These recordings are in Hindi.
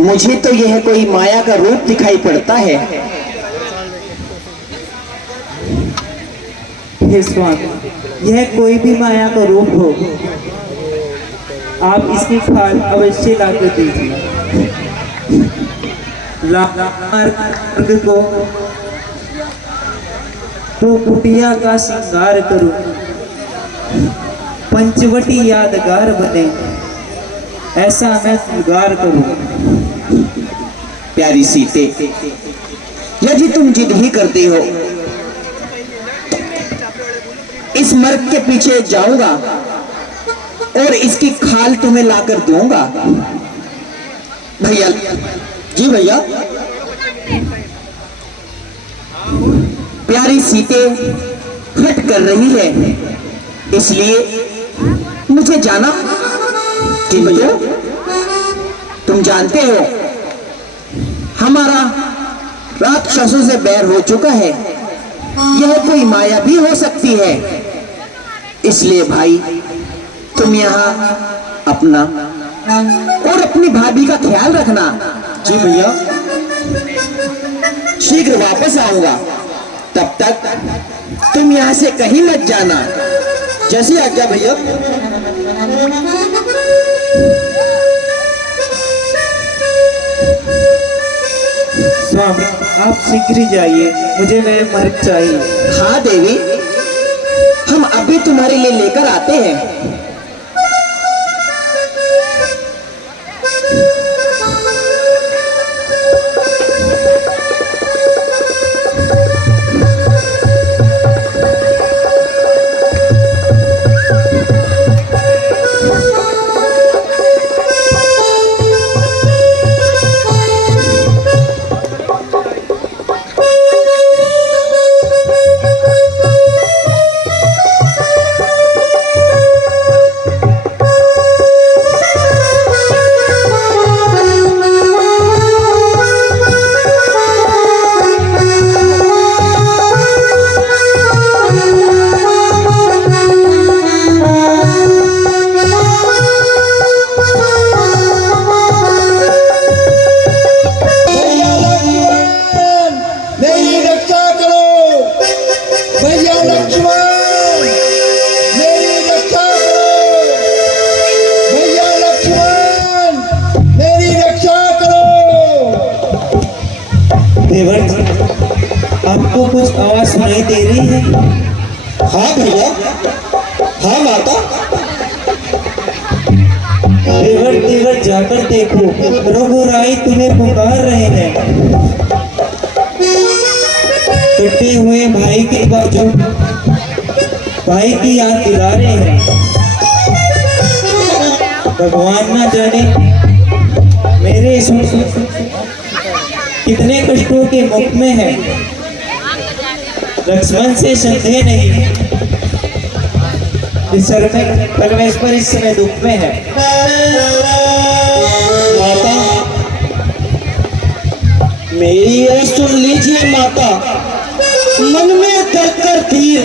मुझे तो यह कोई माया का रूप दिखाई पड़ता है। हे स्वामी, यह कोई भी माया का रूप हो, आप इसकी खाल अवश्य लाकर दीजिए। मार्ग को तो कुटिया का श्रृंगार करूं, पंचवटी यादगार बने, ऐसा मैं श्रृंगार करूं। प्यारी सीते, यदि तुम जिद ही करती हो, इस मर्ग के पीछे जाऊंगा और इसकी खाल तुम्हें लाकर दूंगा। भैया जी, भैया प्यारी सीते हट कर रही है, इसलिए मुझे जाना। किंतु तुम जानते हो हमारा राक्षसों से बैर हो चुका है, यह कोई माया भी हो सकती है। इसलिए भाई तुम यहाँ अपना और अपनी भाभी का ख्याल रखना। जी भैया, शीघ्र वापस आऊंगा, तब तक तुम यहाँ से कहीं मत जाना। जैसी आज्ञा भैया। स्वामी, आप शीघ्र जाइए, मुझे वह मर्ग चाहिए। हाँ देवी, हम अभी तुम्हारे लिए लेकर आते हैं। आपको कुछ आवाज सुनाई दे रही है? हाँ भैया, हाँ माता। देवर देवर जाकर देखो, रघुराई तुम्हें पुकार रहे हैं। कटे हुए भाई के बाजू भाई की याद दिला रहे हैं। भगवान ना जाने मेरे कितने कष्टों के मुख में है। लक्ष्मण से संदेह नहीं, परमेश्वर इस समय दुख में है। माता, मेरी यह सुन लीजिए माता, मन में धर कर धीर,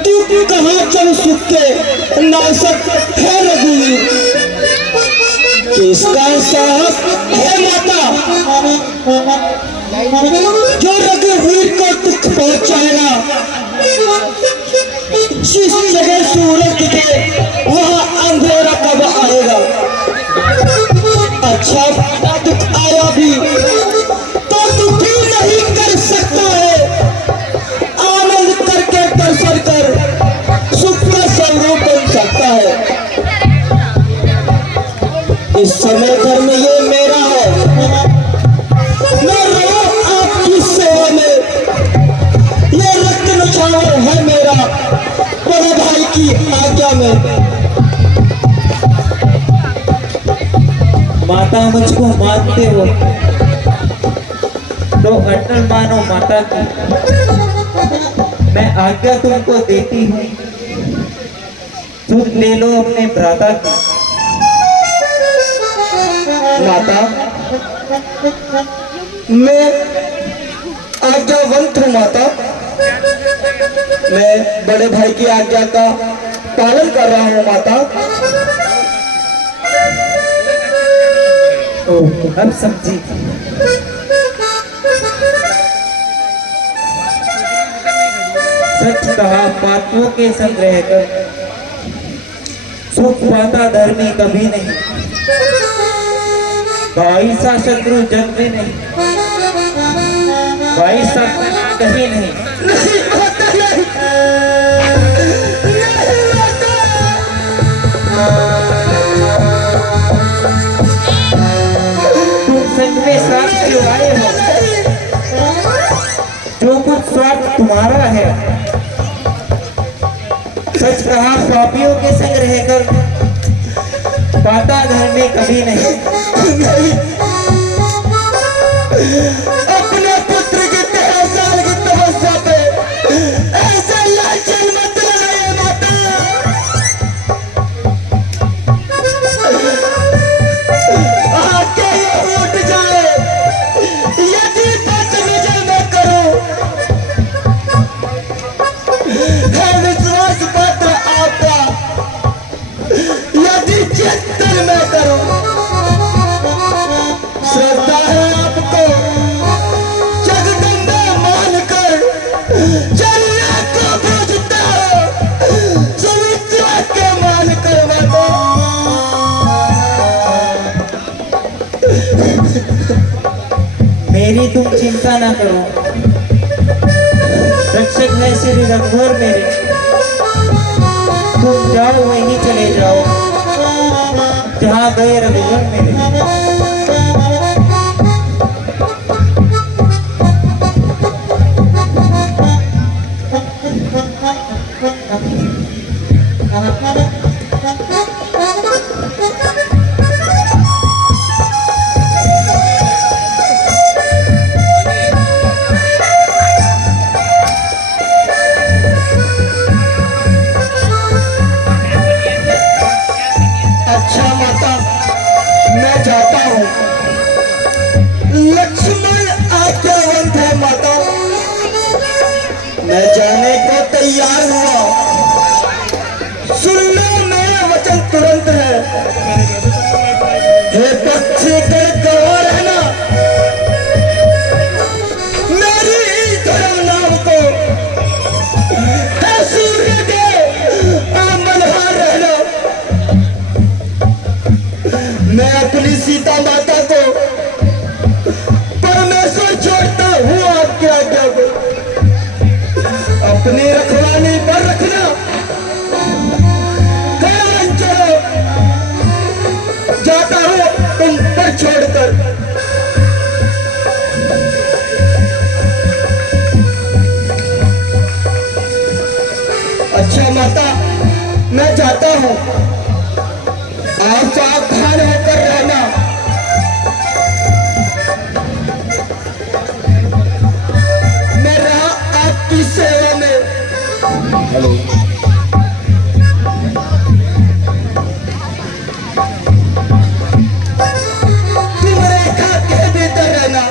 दुख कहाँ चल सुखे नासक है रघुवीर। किसका साहस है माता जो रघुवीर को दुख पहुंचाएगा। जिस जगह सूरज दिखे वहां अंधेरा कब आएगा। अच्छा दुख आया भी तो दुखी नहीं कर सकता है, आनंद करके दर्शन कर सुख का स्वरूप बन सकता है। इस समय धर्म ये मेरा है, मैं रहूं आपकी सेवा में। ये रक्त न्यौछावर है मेरा बड़े भाई की आज्ञा में। माता मुझको मानते हो तो अटल मानो माता की। मैं आज्ञा तुमको देती हूँ, सुध ले लो अपने भ्राता की। माता, मैं आज्ञावंत हूँ माता। मैं बड़े भाई की आज्ञा का पालन कर रहा हूँ माता। ओ अब समझी। सच कहा पापों के संग रहकर सुख पाता धर्मी कभी नहीं, भाई सा शत्रु जग में नहीं, भाई सा कहीं नहीं। तुम संग में साथ क्यों आए हो? जो कुछ स्वार्थ तुम्हारा है। सच कहा पापियों के संग रहकर पाता धर्मी कभी नहीं। अपने पुत्र की 13 साल की तपस्या पे ऐसे लालचन मत लगाइए माता। आके ये उठ जाए यदि बदतमीजी न करो। है विश्वास पात्र आपका यदि चिंतन में करो। श्रद्धा है आपको जगदम्बा मानकर चलने को पूजता हो, सुमित्रा के मानकर माता। मेरी तुम चिंता ना करो, रक्षक है श्री रघुवर मेरे। तुम जाओ वहीं चले जाओ जहाँ गए रघुवर मेरे। अच्छा माता, मैं जाता हूँ। लक्ष्मण आज्ञावंत है माता। मैं जाने को तैयार हुआ। सुन लो मेरा वचन तुरंत है। हे पक्षी कर गवाह रहना मेरी इस धर्म नाम को। हे सूर्य देव मल्हार रहना। मैं अपनी सीता माता को परमेश्वर छोड़ता हूँ आपकी आज्ञा को। अपनी रखवाली पर रखना। कैवन चलो जाता हूँ तुम पर छोड़कर। अच्छा माता, मैं जाता हूँ। आप सावधान होकर रहना। मैं रहा आपकी सेवा में। हेलो। तुम रेखा के भीतर रहना।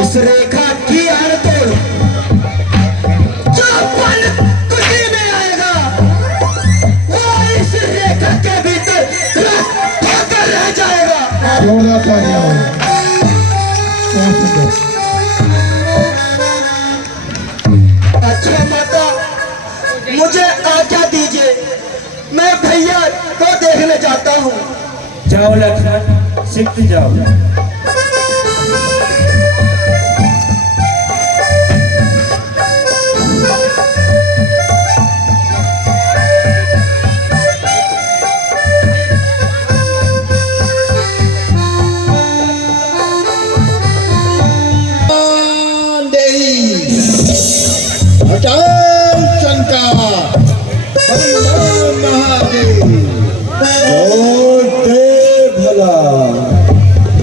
इस रेखा की आड़-तोड़ जो पल कुटी में आएगा वो इस रेखा के भीतर होकर रह जाएगा। अच्छा माता, मुझे आज्ञा दीजिए। मैं भैया को देखने जाता हूँ। जाओ लक्ष्मण, शीघ्र जाओ।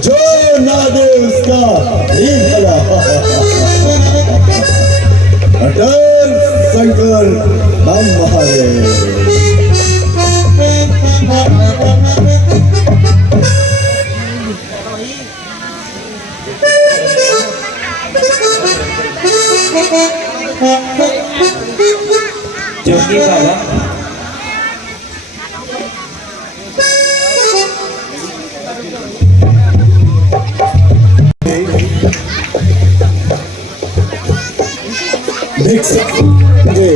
जो ना दे उसका ही भला। अटल शंकर हम महादेव। जोगी बाबा देख सकते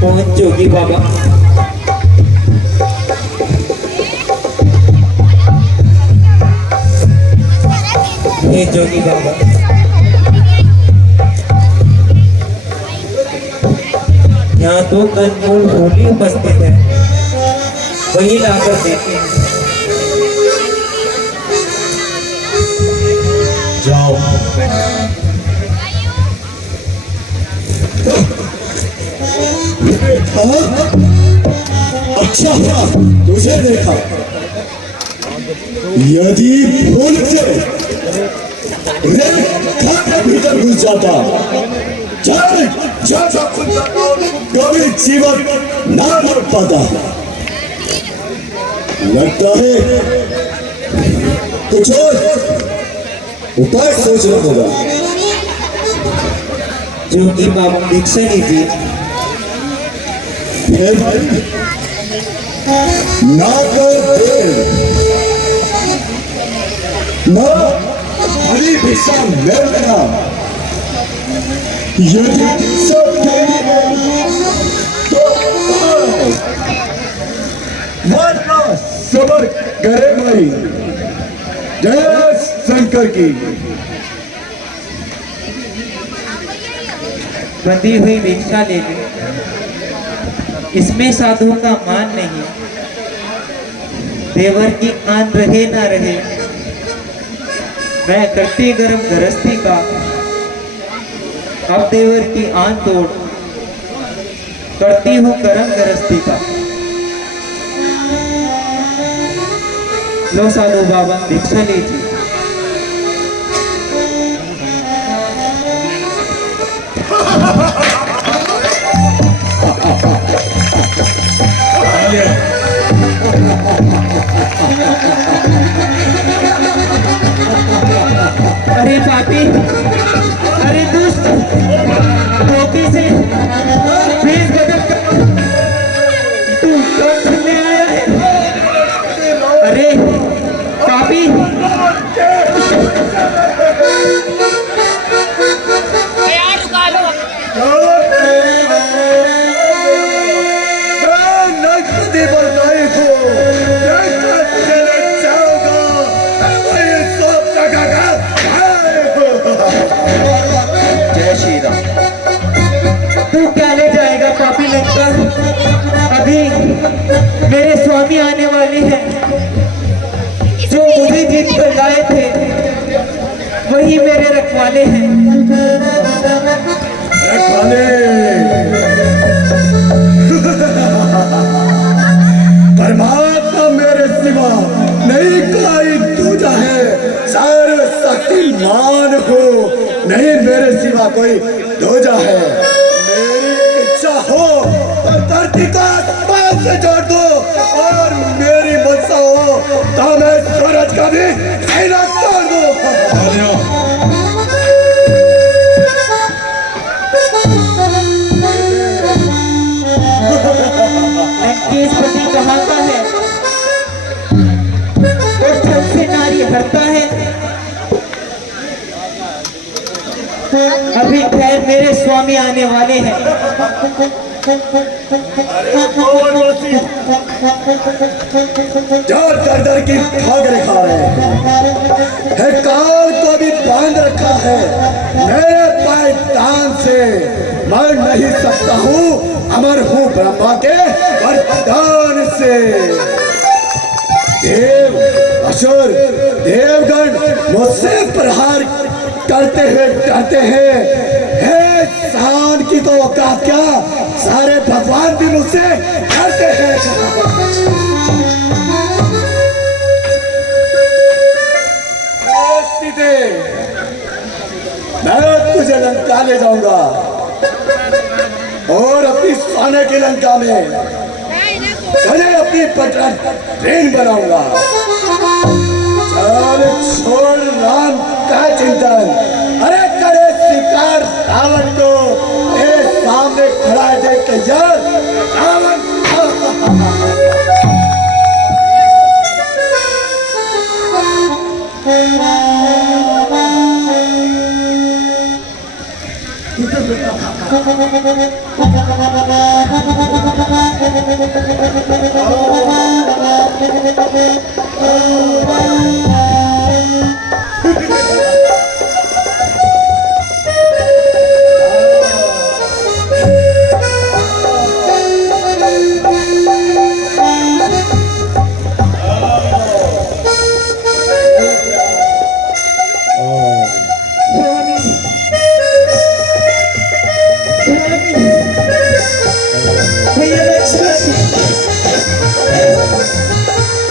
कौन जोगी बाबा? हे जोगी बाबा, यहाँ तो अनमोल होली उपस्थित है, वही लाकर देते हैं। जाओ। अच्छा तुझे देखा, यदि भूल से भीतर घुस जाता कभी जीवन ना लड़ पाता। लगता है कुछ और उपाय सोचना होगा। जोगी बाबा दीक्षा लीजिए। ना कर देर, ना हरी भिक्षा मिलना, यदि सब तेरी तो वरना सबर करे भाई। जय शंकर की। बंधी हुई भिक्षा ले ली, इसमें साधुओं का मान नहीं। देवर की आन रहे ना रहे, मैं करती गरम गृहस्थी का, अब देवर की आन तोड़ करती हूँ गरम गृहस्थी का। लो साधु बाबा भिक्षा लीजिए। अरे पापी, अरे दुष्ट, धोखे से भेष बदल कर तू कौन छुपने आया है? अरे पापी, जय श्री राम। तू क्या ले जाएगा पापी लगता? अभी मेरे स्वामी आने वाले हैं, जो मुझे जीत कर लाए थे वही मेरे रखवाले हैं। रखवाले परमात्मा मेरे सिवा नहीं कोई दूजा है। सर्वशक्तिमान हो, नहीं मेरे सिवा कोई दूजा है। मेरी इच्छा हो तो धरती का आसमान से जोड़ दो, और मेरी मनसा हो तो मैं सूरज का भी सीना तोड़ दूं। लंकेशपति कहाँ का है और सबसे नारी हरता है। अभी खैर मेरे स्वामी आने वाले हैं। जोर दर की ठाकरे खा रहे हैं, काल को भी बांध रखा है मेरे पायदान से। मर नहीं सकता हूँ, अमर हूँ ब्रह्मा के वरदान से। देव असुर देवगण मुझसे प्रहार करते हुए डरते हैं। हे शान की तो औकात क्या, सारे भगवान भी मुझसे डरते हैं। सीधे मैं तुझे लंका ले जाऊंगा और अपनी सोने की लंका में तुझे अपनी पटन ट्रेन बनाऊंगा। चल और छोड़ राम का चिंतन। अरे करे शिकार रावण को तेरे सामने खड़ा देख के यार रावण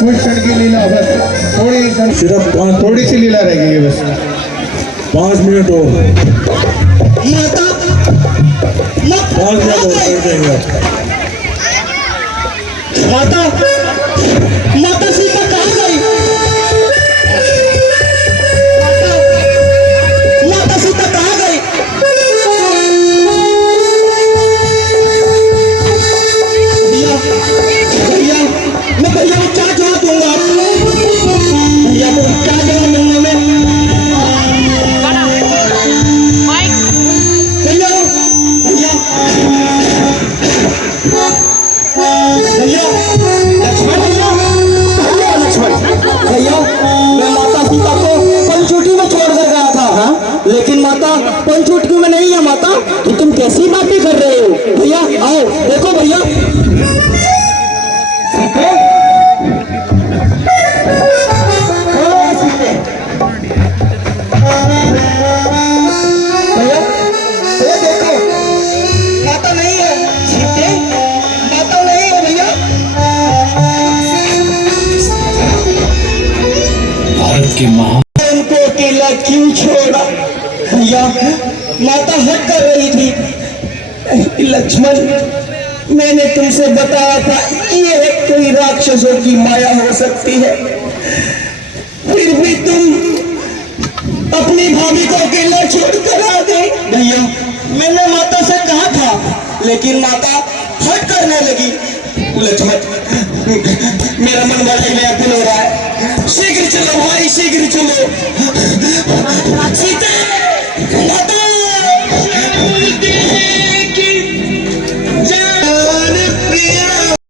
कुछ क्षण की लीला बस, थोड़ी सी लीला रह गई है बस। 5 मिनट और माता 5 मिनट और कर देंगे। माता माता सीता कहाँ गई? माता सीता कहाँ गई? भैया भैया मैं भैया को क्या जवाब दूंगा? भैया को क्या जवाब मिलने में? भैया भैया भैया लक्ष्मण भैया भैया लक्ष्मण भैया मैं माता सीता को पंचवटी में छोड़ कर गया था। हाँ लेकिन माता पंचवटी में नहीं है। माता तो तुम कैसी बातें कर रहे हो? भैया आओ देखो भैया। भैया ये देखो माता नहीं है। सीते माता नहीं है भैया। भारत की उनको अकेला क्यों छोड़ा? भैया माता हट कर रही थी। लक्ष्मण मैंने तुमसे बताया था ये कोई राक्षसों की माया हो सकती है, फिर भी तुम अपनी भाभी को अकेला छोड़ कर आ गई। भैया मैंने माता से कहा था लेकिन माता हट करने लगी। लक्ष्मण मेरा मन बड़ा व्याकुल हो रहा है। शीघ्र चलो भाई शीघ्र चलो।